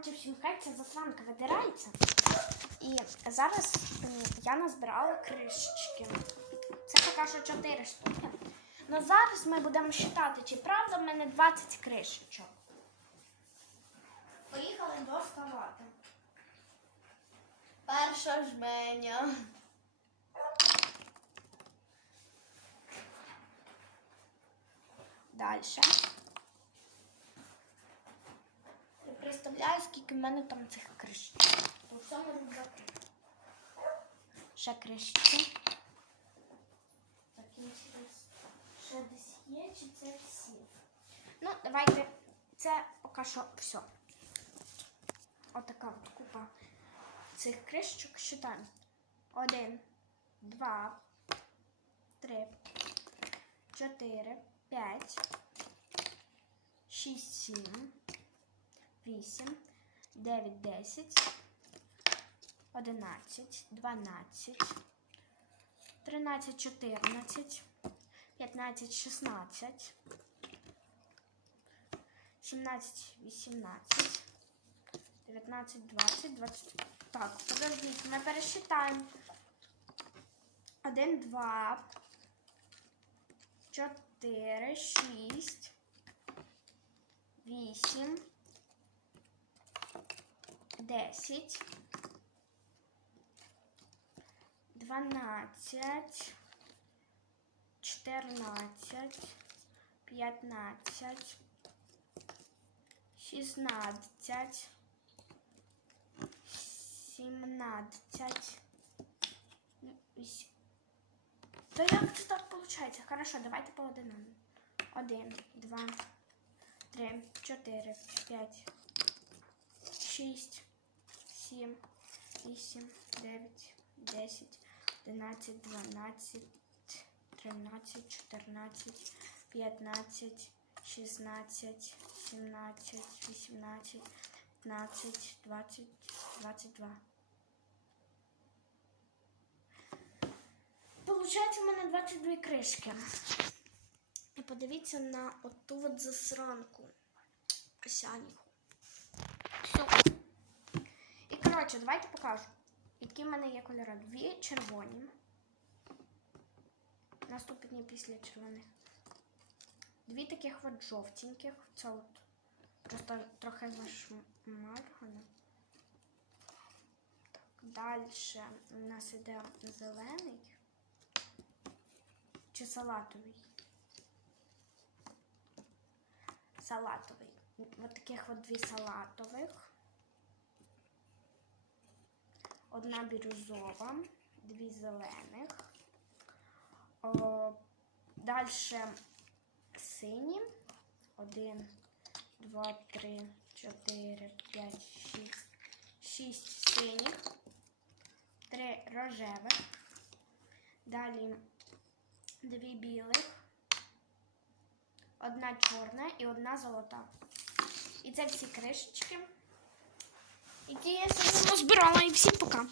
Коротше, всім хай ця засранка видирається. І зараз я назбирала кришечки. Це поки що 4 штуки. Ну зараз ми будемо вважати, чи правда в мене 20 кришечок. Поїхали доставати. Перша жменя. Далі. Я скільки в мене там цих кришечок. У всьому рюкзаку. Ще кришечки. Так. Ще десь є, чи це всі? Ну, давайте. Це поки що все. Отака от купа цих кришечок. Считаємо. Один, два, три, чотири, п'ять, шість, сім, вісім, дев'ять, десять, одинадцять, дванадцять, тринадцять, чотирнадцять, п'ятнадцять, шістнадцять, сімнадцять, вісімнадцять, дев'ятнадцять, двадцять, двадцять. Так, подождіть, ми пересчитаємо. Один, два, чотири, шість, вісім, десять, дванадцять, чотирнадцять, п'ятнадцять, шістнадцять, сімнадцять, вісім. То як це так виходить? Хорошо, давайте по одному. Один, два, три, чотири, п'ять, шість, сім, вісім, дев'ять, десять, одинадцять, дванадцять, тринадцять, чотирнадцять, п'ятнадцять, шістнадцять, сімнадцять, вісімнадцять, п'ятнадцять, двадцять, двадцять два. Получається, у мене 22 кришки. І подивіться на оту от засранку. Осяніху. Все. Коротше, давайте покажу. Які в мене є кольори. Дві червоні. Наступні після червоних. Дві таких от жовтеньких. Це от просто трохи зашмаргано. Так, далі у нас іде зелений чи салатовий? Салатовий. Ось таких от дві салатових. Одна бірюзова, дві зелених. Далі сині. Один, два, три, чотири, п'ять, шість. Шість синіх. Три рожевих. Далі дві білих, одна чорна і одна золота. І це всі кришечки, які я сьогодні збирала. І всім пока.